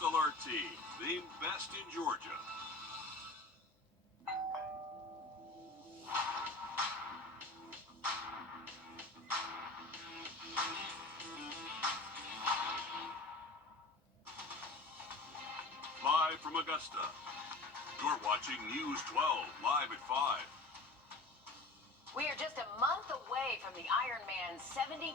First Alert Team, the best in Georgia. Live from Augusta, you're watching News 12, live at 5. We are just a month away from the Ironman 70.3,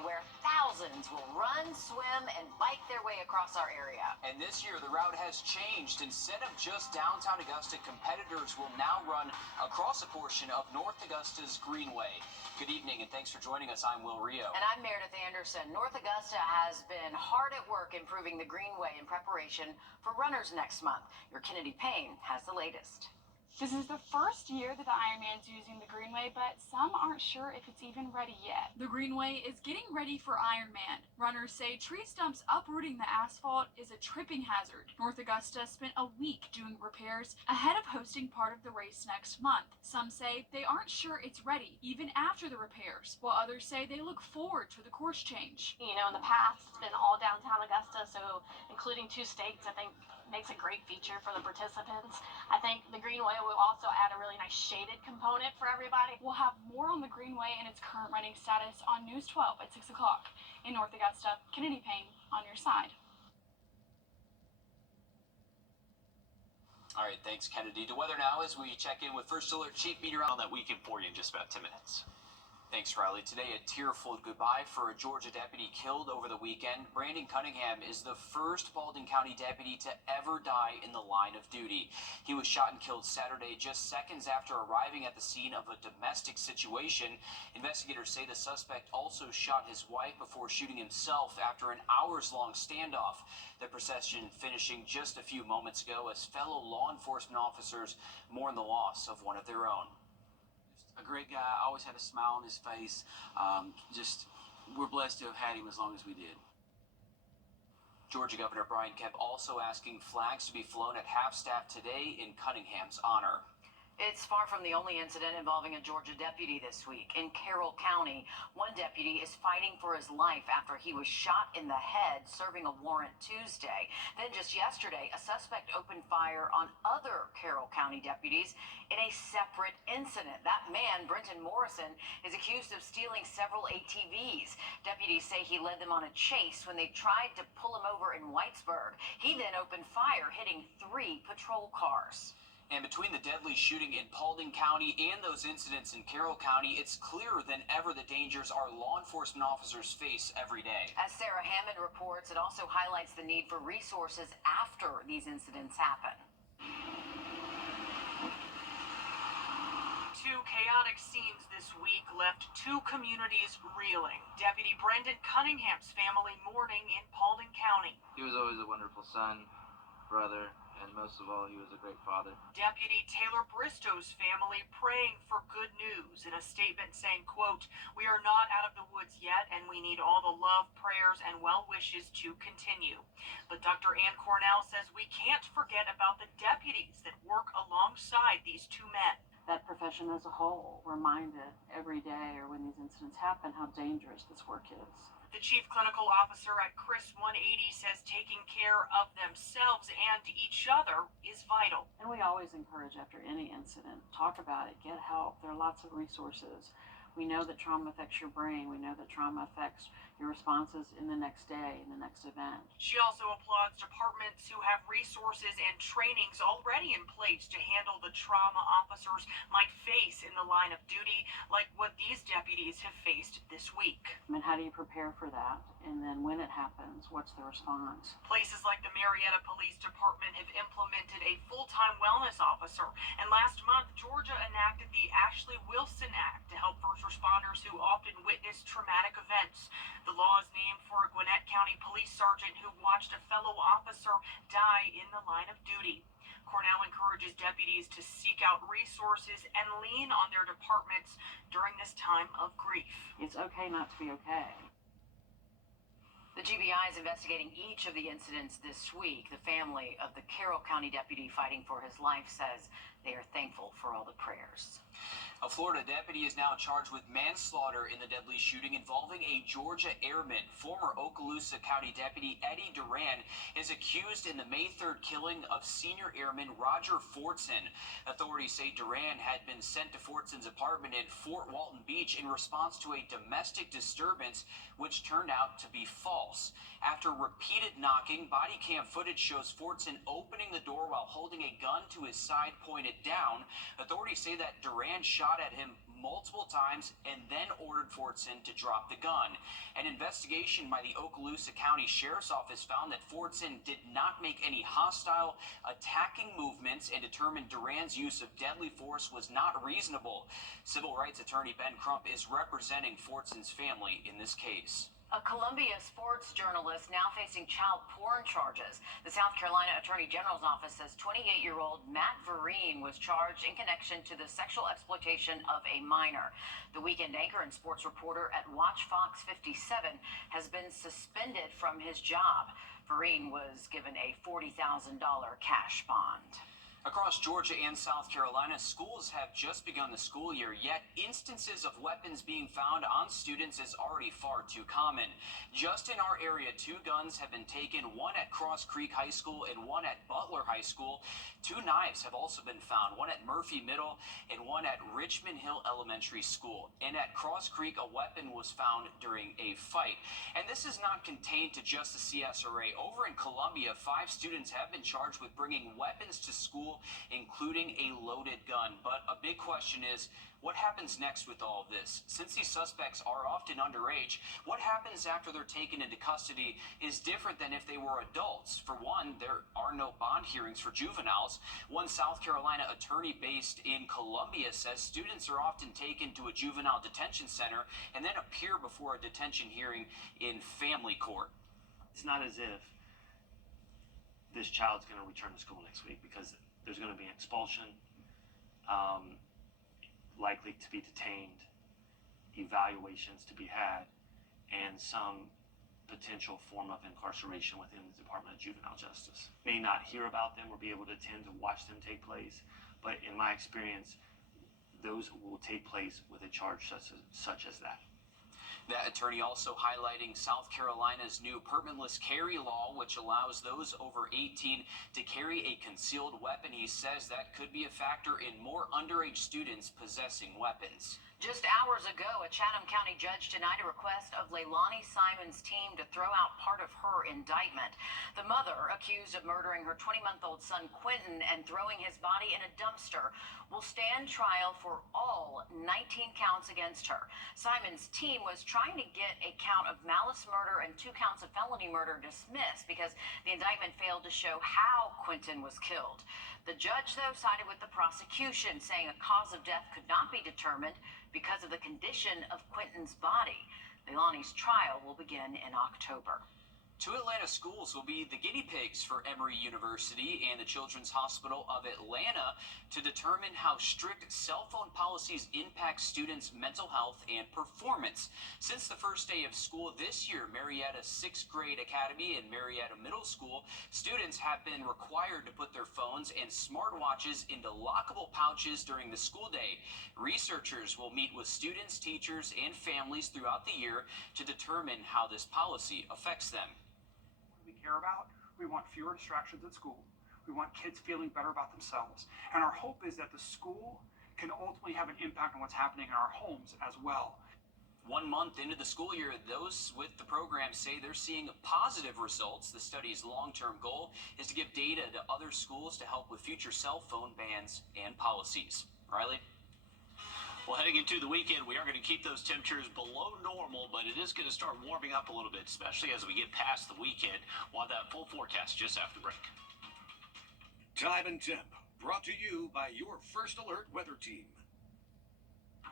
where thousands will run, swim, and bike their way across our area. And this year, the route has changed. Instead of just downtown Augusta, competitors will now run across a portion of North Augusta's Greenway. Good evening, and thanks for joining us. I'm Wrdw. And I'm Meredith Anderson. North Augusta has been hard at work improving the Greenway in preparation for runners next month. Your Kennedy Payne has the latest. This is the first year that the Ironman's using the Greenway, but some aren't sure if it's even ready yet. The Greenway is getting ready for Ironman. Runners say tree stumps uprooting the asphalt is a tripping hazard. North Augusta spent a week doing repairs ahead of hosting part of the race next month. Some say they aren't sure it's ready, even after the repairs, while others say they look forward to the course change. You know, in the past, it's been all downtown Augusta, so including two states, I think, makes a great feature for the participants. I think the Greenway will also add a really nice shaded component for everybody. We'll have more on the Greenway and its current running status on News 12 at 6 o'clock. In North Augusta, Kennedy Payne on your side. All right, thanks, Kennedy. The weather now as we check in with First Alert Chief Meteorologist on that weekend for you in just about 10 minutes. Thanks, Riley. Today, a tearful goodbye for a Georgia deputy killed over the weekend. Brandon Cunningham is the first Paulding County deputy to ever die in the line of duty. He was shot and killed Saturday just seconds after arriving at the scene of a domestic situation. Investigators say the suspect also shot his wife before shooting himself after an hours-long standoff. The procession finishing just a few moments ago as fellow law enforcement officers mourn the loss of one of their own. A great guy, always had a smile on his face. We're blessed to have had him as long as we did. Georgia Governor Brian Kemp also asking flags to be flown at half-staff today in Cunningham's honor. It's far from the only incident involving a Georgia deputy this week. In Carroll County, one deputy is fighting for his life after he was shot in the head serving a warrant Tuesday. Then just yesterday, a suspect opened fire on other Carroll County deputies in a separate incident. That man, Brenton Morrison, is accused of stealing several ATVs. Deputies say he led them on a chase when they tried to pull him over in Whitesburg. He then opened fire, hitting 3 patrol cars. And between the deadly shooting in Paulding County and those incidents in Carroll County, it's clearer than ever the dangers our law enforcement officers face every day. As Sarah Hammond reports, it also highlights the need for resources after these incidents happen. Two chaotic scenes this week left two communities reeling. Deputy Brendan Cunningham's family mourning in Paulding County. He was always a wonderful son, brother, and most of all, he was a great father. Deputy Taylor Bristow's family praying for good news in a statement saying, quote, "We are not out of the woods yet, and we need all the love, prayers, and well wishes to continue." But Dr. Ann Cornell says we can't forget about the deputies that work alongside these two men. That profession as a whole reminded every day or when these incidents happen how dangerous this work is. The chief clinical officer at CRIS 180 says taking care of themselves and each other is vital. And we always encourage after any incident, talk about it, get help. There are lots of resources. We know that trauma affects your brain. We know that trauma affects your responses in the next day, in the next event. She also applauds departments who have resources and trainings already in place to handle the trauma officers might face in the line of duty, like what these deputies have faced this week. I mean, how do you prepare for that? And then when it happens, what's the response? Places like the Marietta Police Department have implemented a full-time wellness officer. And last month, Georgia enacted the Ashley Wilson Act to help first responders who often witness traumatic events. The law is named for a Gwinnett County police sergeant who watched a fellow officer die in the line of duty. Cornell encourages deputies to seek out resources and lean on their departments during this time of grief. It's okay not to be okay. The GBI is investigating each of the incidents this week. The family of the Carroll County deputy fighting for his life says They are thankful for all the prayers. A Florida deputy is now charged with manslaughter in the deadly shooting involving a Georgia airman. Former Okaloosa County Deputy Eddie Duran is accused in the May 3rd killing of senior airman Roger Fortson. Authorities say Duran had been sent to Fortson's apartment in Fort Walton Beach in response to a domestic disturbance, which turned out to be false. After repeated knocking, body cam footage shows Fortson opening the door while holding a gun to his side pointed down. Authorities say that Duran shot at him multiple times and then ordered Fortson to drop the gun. An investigation by the Okaloosa County Sheriff's Office found that Fortson did not make any hostile, attacking movements and determined Duran's use of deadly force was not reasonable. Civil rights attorney Ben Crump is representing Fortson's family in this case. A Columbia sports journalist now facing child porn charges. The South Carolina Attorney General's office says 28-year-old Matt Vereen was charged in connection to the sexual exploitation of a minor. The weekend anchor and sports reporter at Watch Fox 57 has been suspended from his job. Vereen was given a $40,000 cash bond. Across Georgia and South Carolina, schools have just begun the school year, yet instances of weapons being found on students is already far too common. Just in our area, 2 guns have been taken, one at Cross Creek High School and one at Butler High School. 2 knives have also been found, one at Murphy Middle and one at Richmond Hill Elementary School. And at Cross Creek, a weapon was found during a fight. And this is not contained to just the CSRA. Over in Columbia, 5 students have been charged with bringing weapons to school, including a loaded gun. But a big question is, what happens next with all of this? Since these suspects are often underage, what happens after they're taken into custody is different than if they were adults. For one, there are no bond hearings for juveniles. One South Carolina attorney based in Columbia says students are often taken to a juvenile detention center and then appear before a detention hearing in family court. It's not as if this child's going to return to school next week, because there's going to be an expulsion, likely to be detained, evaluations to be had, and some potential form of incarceration within the Department of Juvenile Justice. May not hear about them or be able to attend to watch them take place, but in my experience, those will take place with a charge such as that. That attorney also highlighting South Carolina's new permitless carry law, which allows those over 18 to carry a concealed weapon. He says that could be a factor in more underage students possessing weapons. Just hours ago, a Chatham County judge denied a request of Leilani Simon's team to throw out part of her indictment. The mother, accused of murdering her 20-month-old son Quentin and throwing his body in a dumpster, will stand trial for all 19 counts against her. Simon's team was trying to get a count of malice murder and 2 counts of felony murder dismissed because the indictment failed to show how Quentin was killed. The judge, though, sided with the prosecution, saying a cause of death could not be determined because of the condition of Quentin's body. Leilani's trial will begin in October. 2 Atlanta schools will be the guinea pigs for Emory University and the Children's Hospital of Atlanta to determine how strict cell phone policies impact students' mental health and performance. Since the first day of school this year, Marietta 6th Grade Academy and Marietta Middle School students have been required to put their phones and smartwatches into lockable pouches during the school day. Researchers will meet with students, teachers, and families throughout the year to determine how this policy affects them. Care about. We want fewer distractions at school. We want kids feeling better about themselves. And our hope is that the school can ultimately have an impact on what's happening in our homes as well. 1 month into the school year, those with the program say they're seeing positive results. The study's long-term goal is to give data to other schools to help with future cell phone bans and policies. Riley? Well, heading into the weekend, we are going to keep those temperatures below normal, but it is going to start warming up a little bit, especially as we get past the weekend. We'll have that full forecast just after the break. Time and Temp, brought to you by your First Alert weather team.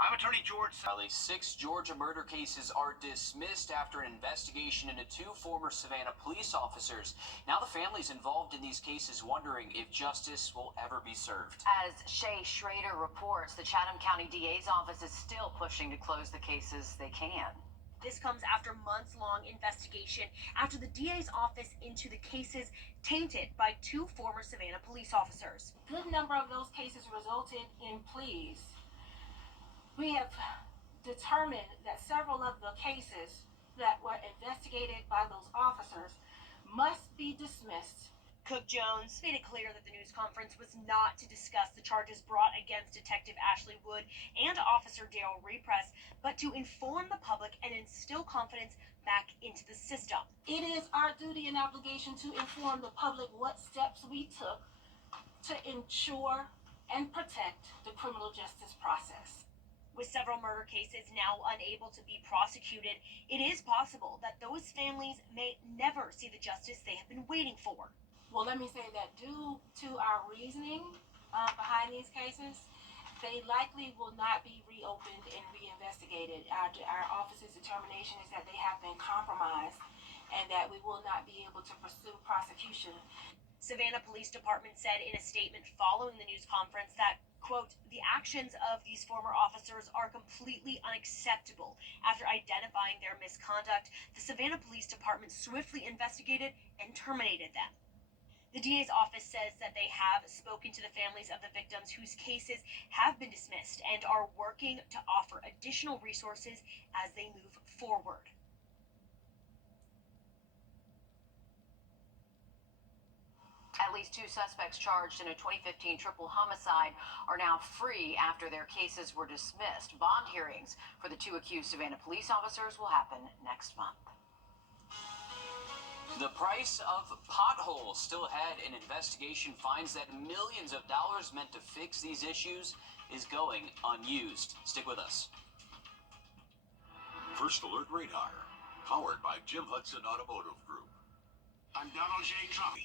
I'm Attorney George. 6 Georgia murder cases are dismissed after an investigation into 2 former Savannah police officers. Now the families involved in these cases wondering if justice will ever be served. As Shay Schrader reports, the Chatham County DA's office is still pushing to close the cases they can. This comes after months-long investigation after the DA's office into the cases tainted by two former Savannah police officers. A good number of those cases resulted in pleas. We have determined that several of the cases that were investigated by those officers must be dismissed. Cook Jones made it clear that the news conference was not to discuss the charges brought against Detective Ashley Wood and Officer Daryl Repress, but to inform the public and instill confidence back into the system. It is our duty and obligation to inform the public what steps we took to ensure and protect the criminal justice process. With several murder cases now unable to be prosecuted, it is possible that those families may never see the justice they have been waiting for. Well, let me say that due to our reasoning behind these cases, they likely will not be reopened and reinvestigated. Our office's determination is that they have been compromised and that we will not be able to pursue prosecution. Savannah Police Department said in a statement following the news conference that, quote, the actions of these former officers are completely unacceptable. After identifying their misconduct, the Savannah Police Department swiftly investigated and terminated them. The DA's office says that they have spoken to the families of the victims whose cases have been dismissed and are working to offer additional resources as they move forward. At least two suspects charged in a 2015 triple homicide are now free after their cases were dismissed. Bond hearings for the two accused Savannah police officers will happen next month. The price of potholes still ahead. An investigation finds that millions of dollars meant to fix these issues is going unused. Stick with us. First Alert Radar, powered by Jim Hudson Automotive Group. I'm Donald J. Trump.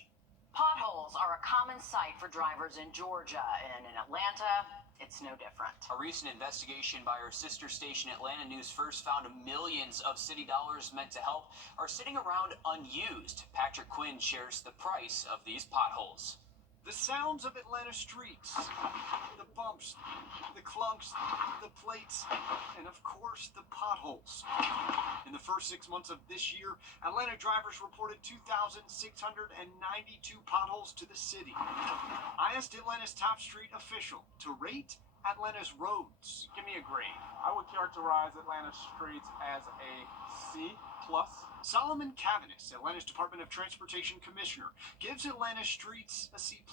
Potholes are a common sight for drivers in Georgia, and in Atlanta, it's no different. A recent investigation by our sister station Atlanta News First found millions of city dollars meant to help are sitting around unused. Patrick Quinn shares the price of these potholes. The sounds of Atlanta streets, the bumps, the clunks, the plates, and of course the potholes. In the first 6 months of this year, Atlanta drivers reported 2,692 potholes to the city. I asked Atlanta's top street official to rate Atlanta's roads. Give me a grade. I would characterize Atlanta's streets as a C+. Solomon Cavanis, Atlanta's Department of Transportation Commissioner, gives Atlanta streets a C+.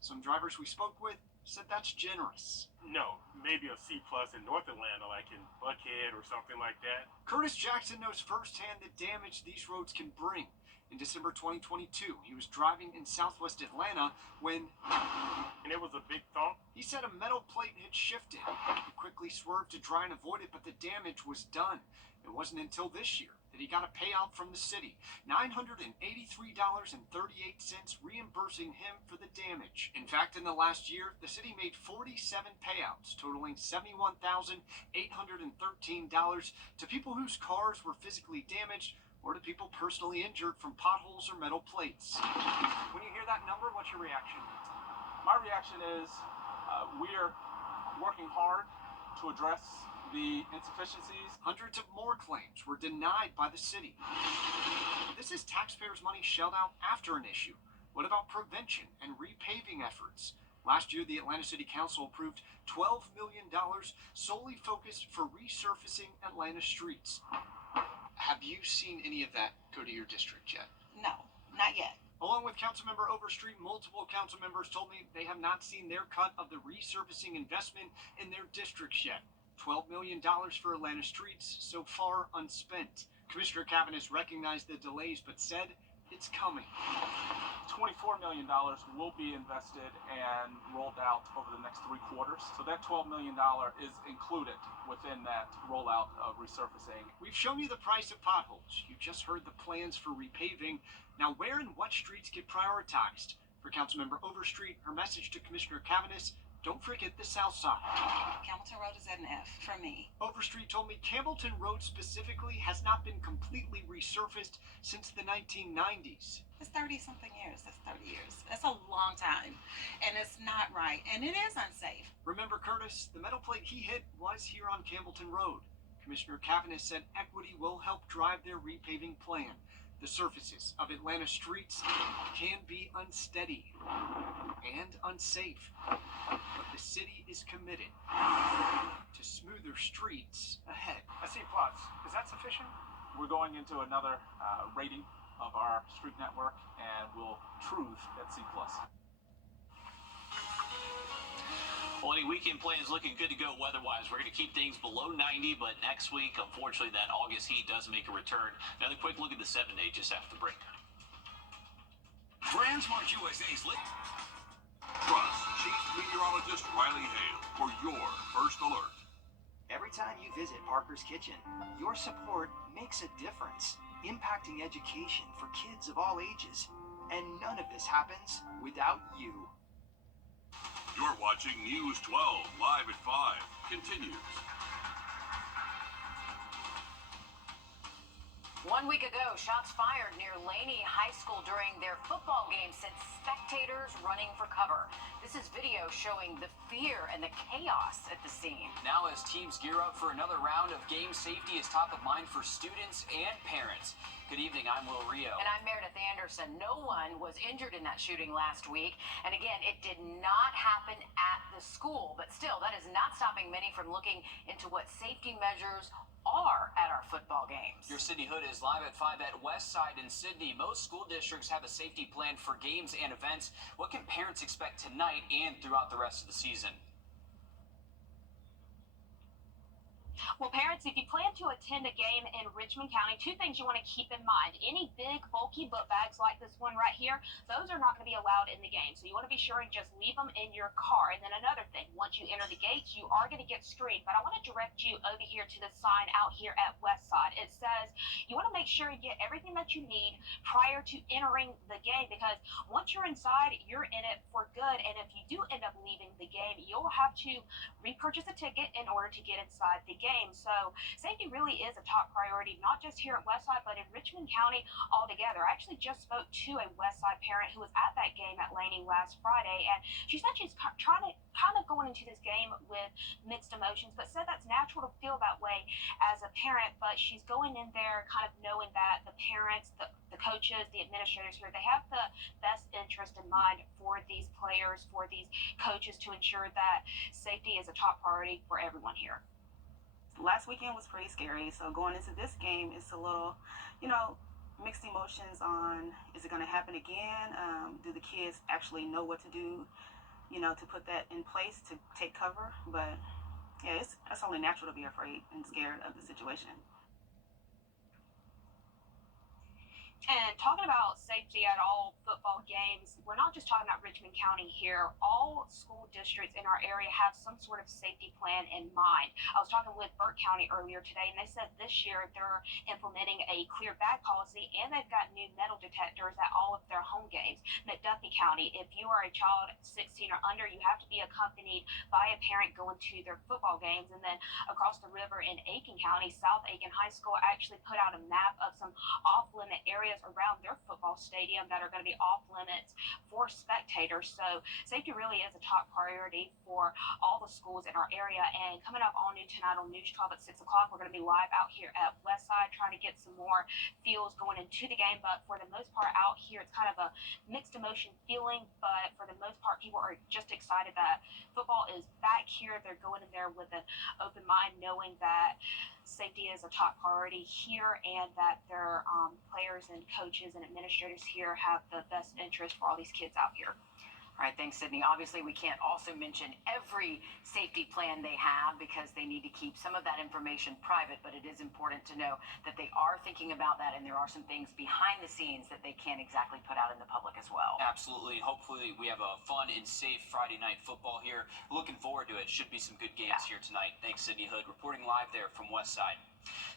Some drivers we spoke with said that's generous. No, maybe a C+ in North Atlanta, like in Buckhead or something like that. Curtis Jackson knows firsthand the damage these roads can bring. In December 2022, he was driving in southwest Atlanta when... And it was a big thump. He said a metal plate had shifted. He quickly swerved to try and avoid it, but the damage was done. It wasn't until this year that he got a payout from the city, $983.38, reimbursing him for the damage. In fact, in the last year, the city made 47 payouts, totaling $71,813 to people whose cars were physically damaged or to people personally injured from potholes or metal plates. When you hear that number, what's your reaction? My reaction is we're working hard to address the insufficiencies. Hundreds of more claims were denied by the city. This is taxpayers' money shelled out after an issue. What about prevention and repaving efforts? Last year, the Atlanta City Council approved $12 million solely focused for resurfacing Atlanta streets. Have you seen any of that go to your district yet? No, not yet. Along with Councilmember Overstreet, multiple council members told me they have not seen their cut of the resurfacing investment in their districts yet. $12 million for Atlanta streets, so far unspent. Commissioner Cavanis recognized the delays, but said it's coming. $24 million will be invested and rolled out over the next 3 quarters. So that $12 million is included within that rollout of resurfacing. We've shown you the price of potholes. You just heard the plans for repaving. Now, where and what streets get prioritized? For Councilmember Overstreet, her message to Commissioner Cavanis, don't forget the South Side. Campbellton Road is at an F for me. Overstreet told me Campbellton Road specifically has not been completely resurfaced since the 1990s. It's 30-something years. That's 30 years. That's a long time. And it's not right. And it is unsafe. Remember, Curtis, the metal plate he hit was here on Campbellton Road. Commissioner Cavanis said equity will help drive their repaving plan. The surfaces of Atlanta streets can be unsteady and unsafe, but the city is committed to smoother streets ahead. A C+. Is that sufficient? We're going into another rating of our street network, and we'll truth at C+. Well, any weekend plans looking good to go weather-wise. We're going to keep things below 90, but next week, unfortunately, that August heat does make a return. Another quick look at the 7-day just after the break. Transmart USA's list. Trust Chief Meteorologist Riley Hale for your first alert. Every time you visit Parker's Kitchen, your support makes a difference, impacting education for kids of all ages. And none of this happens without you. You're watching News 12 live at 5. Continues. 1 week ago, shots fired near Laney High School during their football game sent spectators running for cover. This is video showing the fear and the chaos at the scene. Now as teams gear up for another round of game, safety is top of mind for students and parents. Good evening, I'm Will Rio. And I'm Meredith Anderson. No one was injured in that shooting last week. And again, it did not happen at the school. But still, that is not stopping many from looking into what safety measures are at our football games. Your Sydney Hood is live at 5 at Westside in Sydney. Most school districts have a safety plan for games and events. What can parents expect tonight and throughout the rest of the season? Well, parents, if you plan to attend a game in Richmond County, two things you want to keep in mind. Any big, bulky book bags like this one right here, those are not going to be allowed in the game. So you want to be sure and just leave them in your car. And then another thing, once you enter the gates, you are going to get screened. But I want to direct you over here to the sign out here at Westside. It says you want to make sure you get everything that you need prior to entering the game, because once you're inside, you're in it for good. And if you do end up leaving the game, you'll have to repurchase a ticket in order to get inside the game. So safety really is a top priority, not just here at Westside, but in Richmond County altogether. I actually just spoke to a Westside parent who was at that game at Laney last Friday, and she said she's trying to kind of going into this game with mixed emotions, but said that's natural to feel that way as a parent. But she's going in there kind of knowing that the parents, the coaches, the administrators here, they have the best interest in mind for these players, for these coaches, to ensure that safety is a top priority for everyone here. Last weekend was pretty scary, so going into this game, it's a little, mixed emotions on, is it going to happen again? Do the kids actually know what to do, to put that in place to take cover? But yeah, it's only natural to be afraid and scared of the situation. And talking about safety at all football games, we're not just talking about Richmond County here. All school districts in our area have some sort of safety plan in mind. I was talking with Burke County earlier today, and they said this year they're implementing a clear bag policy, and they've got new metal detectors at all of their home games. McDuffie County, if you are a child 16 or under, you have to be accompanied by a parent going to their football games. And then across the river in Aiken County, South Aiken High School actually put out a map of some off-limit areas around their football stadium that are going to be off limits for spectators. So safety really is a top priority for all the schools in our area. And coming up all new tonight on News 12 at 6 o'clock, we're going to be live out here at Westside trying to get some more feels going into the game. But for the most part out here, it's kind of a mixed emotion feeling. But for the most part, people are just excited that football is back here. They're going in there with an open mind, knowing that safety is a top priority here, and that their players and coaches and administrators here have the best interest for all these kids out here. All right, thanks, Sydney. Obviously, we can't also mention every safety plan they have because they need to keep some of that information private, but it is important to know that they are thinking about that, and there are some things behind the scenes that they can't exactly put out in the public as well. Absolutely. Hopefully we have a fun and safe Friday night football here. Looking forward to it. Should be some good games here tonight. Thanks, Sydney Hood, reporting live there from Westside.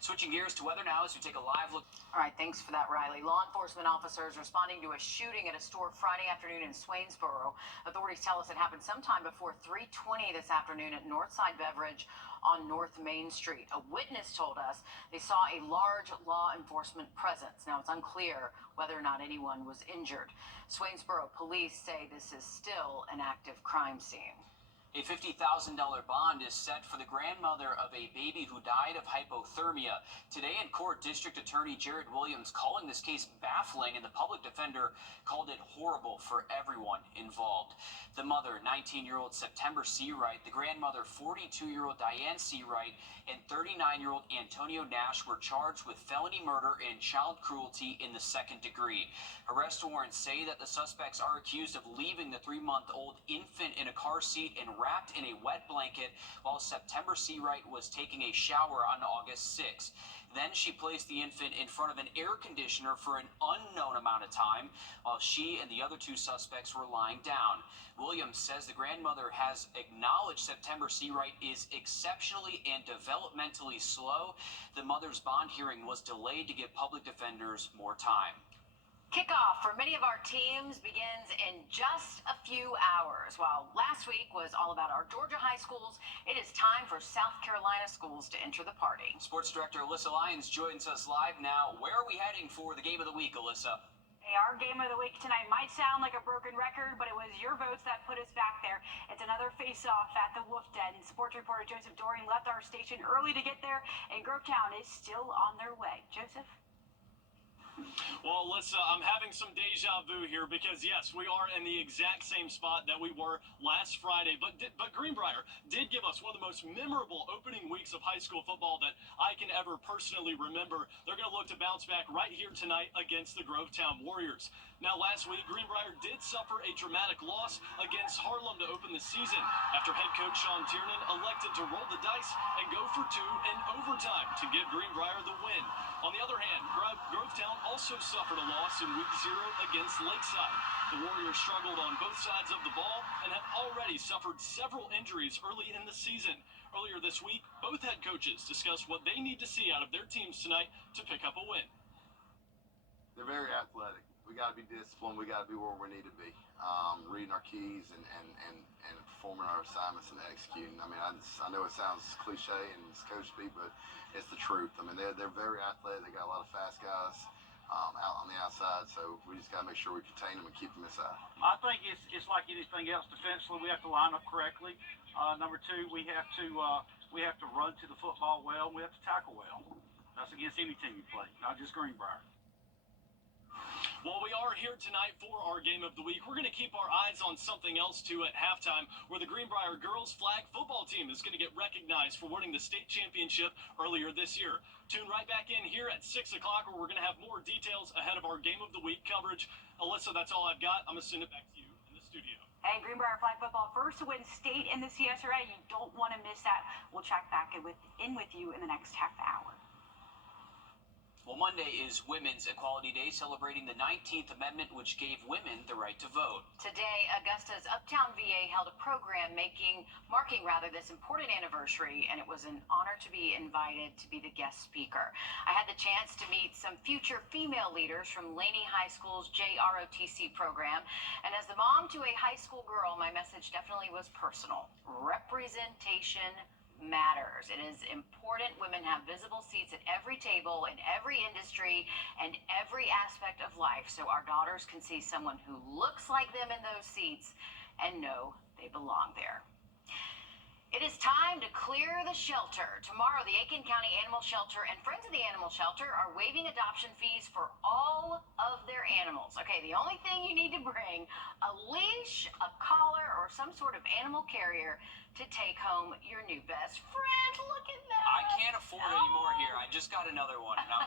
Switching gears to weather now as we take a live look. All right, thanks for that, Riley. Law enforcement officers responding to a shooting at a store Friday afternoon in Swainsboro. Authorities tell us it happened sometime before 3:20 this afternoon at Northside Beverage on North Main Street. A witness told us they saw a large law enforcement presence. Now, it's unclear whether or not anyone was injured. Swainsboro police say this is still an active crime scene. A $50,000 bond is set for the grandmother of a baby who died of hypothermia. Today in court, District Attorney Jared Williams calling this case baffling, and the public defender called it horrible for everyone involved. The mother, 19-year-old September Seawright, the grandmother, 42-year-old Diane Seawright, and 39-year-old Antonio Nash were charged with felony murder and child cruelty in the second degree. Arrest warrants say that the suspects are accused of leaving the 3-month-old infant in a car seat and wrapped in a wet blanket while September Seawright was taking a shower on August 6th. Then she placed the infant in front of an air conditioner for an unknown amount of time while she and the other 2 suspects were lying down. Williams says the grandmother has acknowledged September Seawright is exceptionally and developmentally slow. The mother's bond hearing was delayed to give public defenders more time. Kickoff for many of our teams begins in just a few hours. While last week was all about our Georgia high schools, it is time for South Carolina schools to enter the party. Sports Director Alyssa Lyons joins us live now. Where are we heading for the game of the week, Alyssa? Hey, our game of the week tonight might sound like a broken record, but it was your votes that put us back there. It's another face-off at the Wolf Den. Sports reporter Joseph Doring left our station early to get there, and Grovetown is still on their way. Joseph? Well, Alyssa, I'm having some deja vu here because, yes, we are in the exact same spot that we were last Friday. But Greenbrier did give us one of the most memorable opening weeks of high school football that I can ever personally remember. They're going to look to bounce back right here tonight against the Grovetown Warriors. Now, last week, Greenbrier did suffer a dramatic loss against Harlem to open the season after head coach Sean Tiernan elected to roll the dice and go for 2 in overtime to give Greenbrier the win. On the other hand, Grovetown also suffered a loss in week 0 against Lakeside. The Warriors struggled on both sides of the ball and have already suffered several injuries early in the season. Earlier this week, both head coaches discussed what they need to see out of their teams tonight to pick up a win. They're very athletic. We got to be disciplined. We got to be where we need to be, reading our keys and performing our assignments and executing. I mean, I know it sounds cliche and it's coach speak, but it's the truth. I mean, they're very athletic. They got a lot of fast guys out on the outside, so we just got to make sure we contain them and keep them inside. I think it's like anything else defensively. We have to line up correctly. Number 2, we have to run to the football well. We have to tackle well. That's against any team you play, not just Greenbrier. Well, we are here tonight for our game of the week. We're going to keep our eyes on something else, too, at halftime, where the Greenbrier girls flag football team is going to get recognized for winning the state championship earlier this year. Tune right back in here at 6 o'clock, where we're going to have more details ahead of our game of the week coverage. Alyssa, that's all I've got. I'm going to send it back to you in the studio. Hey, Greenbrier flag football first to win state in the CSRA. You don't want to miss that. We'll check back in with you in the next half hour. Well, Monday is Women's Equality Day, celebrating the 19th Amendment, which gave women the right to vote. Today, Augusta's Uptown VA held a program marking this important anniversary, and it was an honor to be invited to be the guest speaker. I had the chance to meet some future female leaders from Laney High School's JROTC program, and as the mom to a high school girl, my message definitely was personal. Representation matters. It is important women have visible seats at every table in every industry and every aspect of life, so our daughters can see someone who looks like them in those seats and know they belong there. It is time to clear the shelter. Tomorrow, the Aiken County Animal Shelter and Friends of the Animal Shelter are waiving adoption fees for all of their animals. Okay, the only thing you need to bring, a leash, a collar, or some sort of animal carrier to take home your new best friend. Look at that. I can't afford any more here. I just got another one, and I'm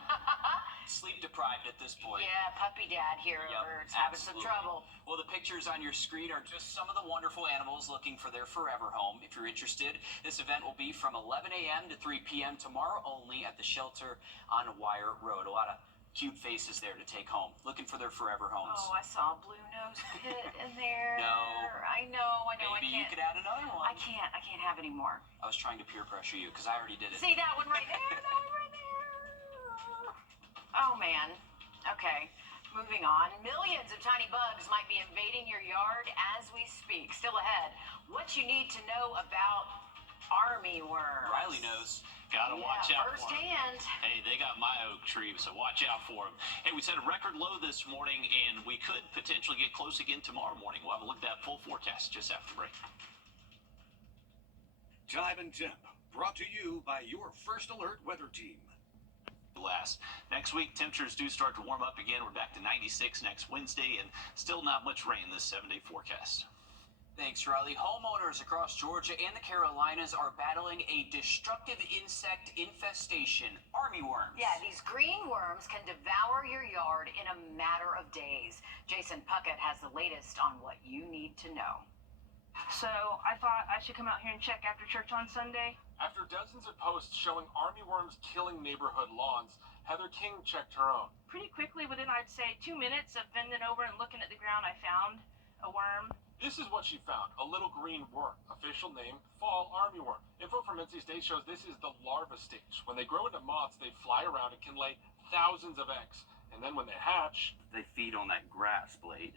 sleep deprived at this point. Yeah, puppy dad here is having some trouble. Well, the pictures on your screen are just some of the wonderful animals looking for their forever home. If you're interested, this event will be from 11 a.m. to 3 p.m. tomorrow only at the shelter on Wire Road. A lot of cute faces there to take home, looking for their forever homes. Oh, I saw a blue nose pit in there. No. I know. Maybe you could add another one. I can't have any more. I was trying to peer pressure you because I already did it. See that one right there? That one right there. Oh, man. Okay. Moving on. Millions of tiny bugs might be invading your yard as we speak. Still ahead, what you need to know about army worms. Riley knows. Gotta watch out for them. Firsthand. Hey, they got my oak tree, so watch out for them. Hey, we set a record low this morning, and we could potentially get close again tomorrow morning. We'll have a look at that full forecast just after break. Time and temp, brought to you by your First Alert weather team. Last. Next week, temperatures do start to warm up again. We're back to 96 next Wednesday, and still not much rain this 7-day forecast. Thanks, Riley. Homeowners across Georgia and the Carolinas are battling a destructive insect infestation, armyworms. Yeah, these green worms can devour your yard in a matter of days. Jason Puckett has the latest on what you need to know. So I thought I should come out here and check after church on Sunday. After dozens of posts showing armyworms killing neighborhood lawns, Heather King checked her own. Pretty quickly, within I'd say 2 minutes of bending over and looking at the ground, I found a worm. This is what she found, a little green worm, official name, fall armyworm. Info from NC State shows this is the larva stage. When they grow into moths, they fly around and can lay thousands of eggs. And then when they hatch, they feed on that grass blade.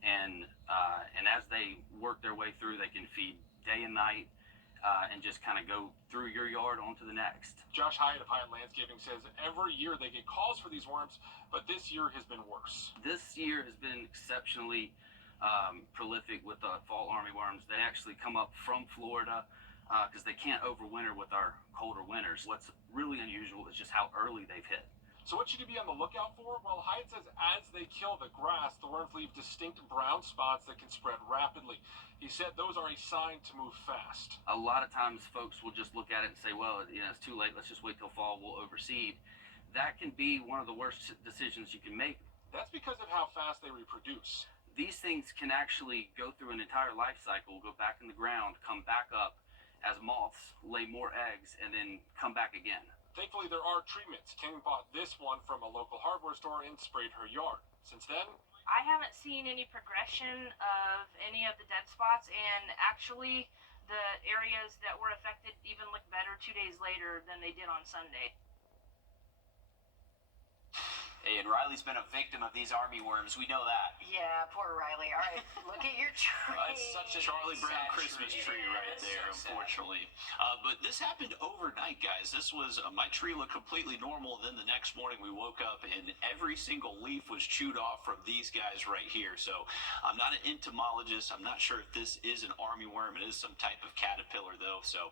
And as they work their way through, they can feed day and night and just kind of go through your yard onto the next. Josh Hyatt of Hyatt Landscaping says every year they get calls for these worms, but this year has been worse. This year has been exceptionally prolific with the fall armyworms. They actually come up from Florida because they can't overwinter with our colder winters. What's really unusual is just how early they've hit. So what should you be on the lookout for? Well, Hyatt says as they kill the grass, the worms leave distinct brown spots that can spread rapidly. He said those are a sign to move fast. A lot of times folks will just look at it and say, well, it's too late. Let's just wait till fall. We'll overseed. That can be one of the worst decisions you can make. That's because of how fast they reproduce. These things can actually go through an entire life cycle, go back in the ground, come back up as moths, lay more eggs, and then come back again. Thankfully, there are treatments. King bought this one from a local hardware store and sprayed her yard. Since then, I haven't seen any progression of any of the dead spots, and actually the areas that were affected even look better 2 days later than they did on Sunday. Hey, and Riley's been a victim of these armyworms. We know that. Yeah, poor Riley. All right, look at your tree. It's such a Charlie Brown Christmas tree right there, unfortunately. But this happened overnight, guys. This was, my tree looked completely normal. Then the next morning we woke up and every single leaf was chewed off from these guys right here. So I'm not an entomologist. I'm not sure if this is an armyworm. It is some type of caterpillar, though. So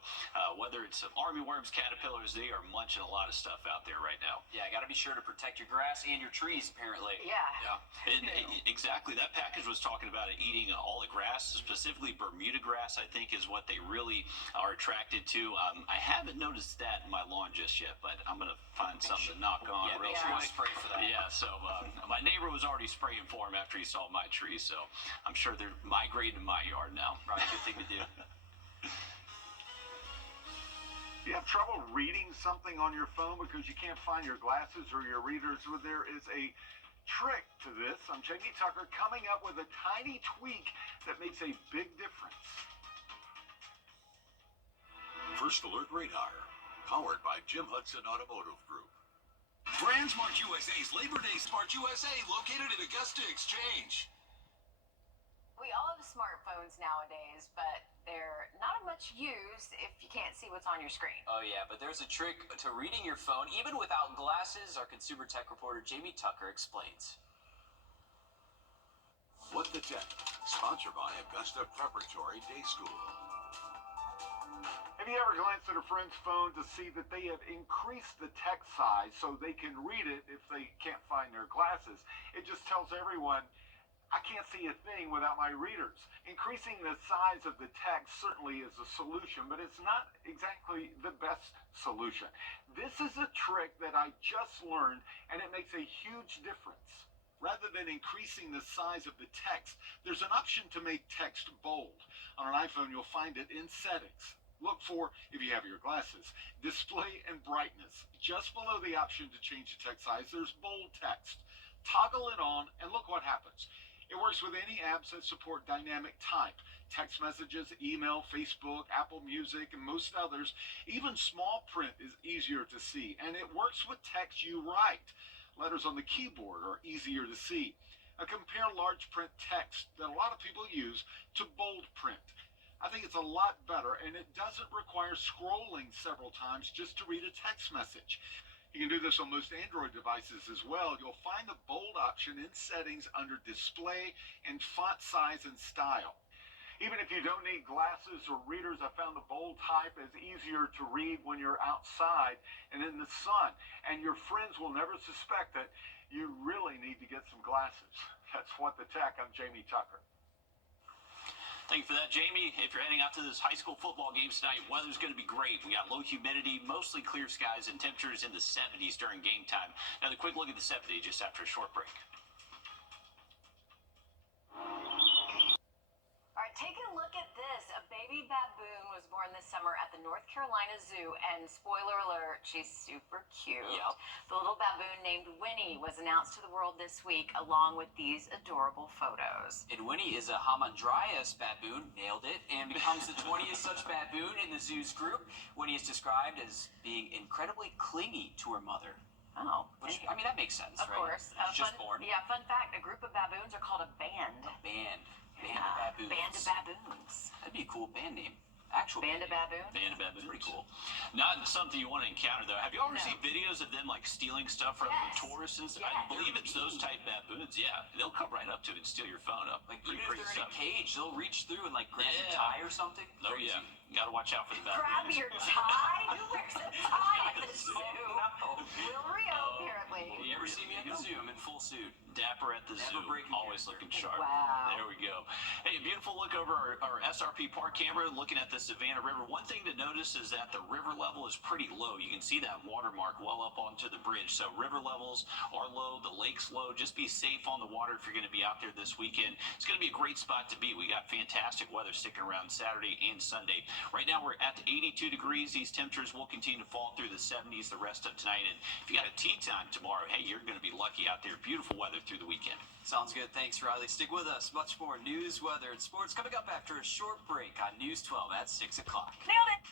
whether it's armyworms, caterpillars, they are munching a lot of stuff out there right now. Yeah, got to be sure to protect your grass and your trees, apparently. Yeah. And exactly. That package was talking about it eating all the grass, specifically Bermuda grass, I think, is what they really are attracted to. I haven't noticed that in my lawn just yet, but I'm going to find something to knock on real quick. Spray for that. Yeah, so my neighbor was already spraying for him after he saw my tree, so I'm sure they're migrating to my yard now. Probably a good thing to do. You have trouble reading something on your phone because you can't find your glasses or your readers? Well, there is a trick to this. I'm Jamie Tucker coming up with a tiny tweak that makes a big difference. First Alert Radar, powered by Jim Hudson Automotive Group. BrandSmart USA's Labor Day Smart USA, located at Augusta Exchange. We all have smartphones nowadays, but they're not much use if you can't see what's on your screen. Oh yeah, but there's a trick to reading your phone even without glasses. Our consumer tech reporter Jamie Tucker explains. What the Tech, sponsored by Augusta Preparatory Day School. Have you ever glanced at a friend's phone to see that they have increased the text size so they can read it if they can't find their glasses? It just tells everyone, I can't see a thing without my readers. Increasing the size of the text certainly is a solution, but it's not exactly the best solution. This is a trick that I just learned, and it makes a huge difference. Rather than increasing the size of the text, there's an option to make text bold. On an iPhone, you'll find it in Settings. Look for, if you have your glasses, Display and Brightness. Just below the option to change the text size, there's bold text. Toggle it on, and look what happens. It works with any apps that support dynamic type. Text messages, email, Facebook, Apple Music, and most others. Even small print is easier to see, and it works with text you write. Letters on the keyboard are easier to see. Compare large print text that a lot of people use to bold print. I think it's a lot better, and it doesn't require scrolling several times just to read a text message. You can do this on most Android devices as well. You'll find the bold option in Settings under Display and Font Size and Style. Even if you don't need glasses or readers, I found the bold type is easier to read when you're outside and in the sun. And your friends will never suspect that you really need to get some glasses. That's What the Tech. I'm Jamie Tucker. Thank you for that, Jamie. If you're heading out to this high school football game tonight, weather's going to be great. We got low humidity, mostly clear skies, and temperatures in the 70s during game time. Now, the quick look at the 7-day just after a short break. All right, take a look at this. A baby baboon was born this summer at the North Carolina Zoo, and spoiler alert, she's super cute. Yep. The little baboon named Winnie was announced to the world this week, along with these adorable photos. And Winnie is a Hamadryas baboon, nailed it, and becomes the 20th such baboon in the zoo's group. Winnie is described as being incredibly clingy to her mother. Oh. Which, I mean, that makes sense, Of right? course. She's just born. Yeah, fun fact, a group of baboons are called a band. A band. Band Yeah, of baboons. Band of baboons. That'd be a cool band name. Actual Band of baboons? Band of baboons. Pretty cool. Not something you want to encounter, though. Have you ever seen videos of them, like, stealing stuff from the tourists and stuff? I believe it's those type baboons, yeah. They'll come right up to it and steal your phone up. Like, Pretty even if crazy they're in a stuff. cage, they'll reach through and, like, grab your tie or something. Oh, yeah. You gotta watch out for the Grab baboons. your tie? Who wears a tie at the zoo? Will Rio, apparently. You ever see me at the zoo? I'm in full suit. Dapper at the zoo, always looking sharp. Wow. There we go. Hey, a beautiful look over our SRP Park camera looking at the Savannah River. One thing to notice is that the river level is pretty low. You can see that watermark well up onto the bridge. So river levels are low, the lake's low. Just be safe on the water if you're going to be out there this weekend. It's going to be a great spot to be. We got fantastic weather sticking around Saturday and Sunday. Right now we're at 82 degrees. These temperatures will continue to fall through the 70s the rest of tonight. And if you got a tea time tomorrow, hey, you're going to be lucky out there. Beautiful weather through the weekend. Sounds good. Thanks, Riley. Stick with us. Much more news, weather, and sports coming up after a short break on News 12 at 6 o'clock. Nailed it.